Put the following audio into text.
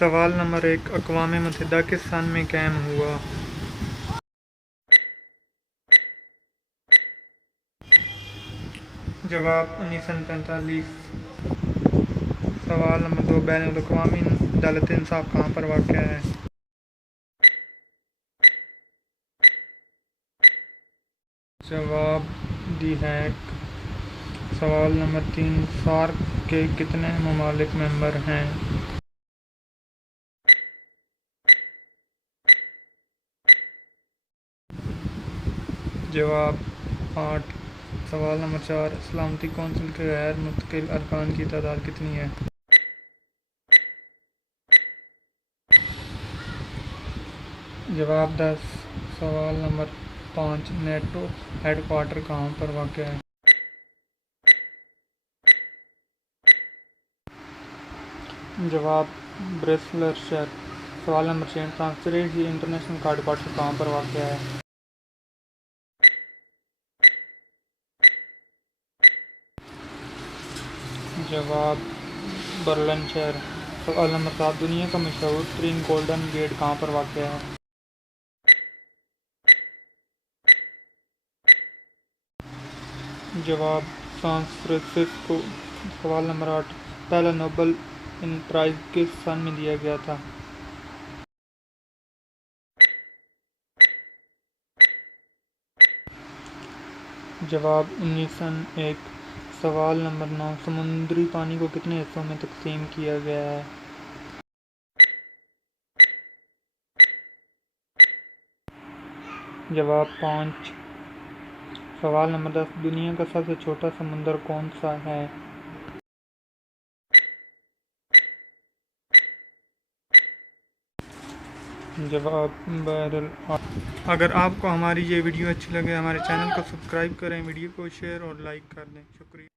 सवाल नंबर 1, अक़वाम मुत्तहिदा किस सन में कायम हुआ? जवाब 1945। सवाल नंबर 2, बैनुल अक़वामी अदालत इंसाफ कहाँ पर वाक़या है? जवाब दी हैक। सवाल नंबर 3, सार्क के कितने ममालिक मेंबर हैं? जवाब 8। सवाल नंबर 4, सलामती कौंसिल के गैर मुस्तकिल अरकान की तादाद कितनी है? जवाब 10। सवाल नंबर 5, नेटो हेडक्वार्टर कहाँ पर वाक़या है? जवाब ब्रसेल्स शहर। सवाल नंबर 6, ट्रांसपेरेंसी इंटरनेशनल का हेडक्वार्टर कहाँ पर वाक़या है? जवाब बर्लिन शहर। सवाल नंबर 7, दुनिया का मशहूर तरीन गोल्डन गेट कहाँ पर वाक़या है? जवाब सैन फ्रांसिस्को। सवाल नंबर 8, पहला नोबेल प्राइज़ किस सन में दिया गया था? जवाब 1901। सवाल नंबर 9, समुद्री पानी को कितने हिस्सों में तकसीम किया गया है? जवाब 5। सवाल नंबर 10, दुनिया का सबसे छोटा समुंदर कौन सा है? जवाब बहरुल। अगर आपको हमारी ये वीडियो अच्छी लगे हमारे चैनल को सब्सक्राइब करें, वीडियो को शेयर और लाइक कर दें। शुक्रिया।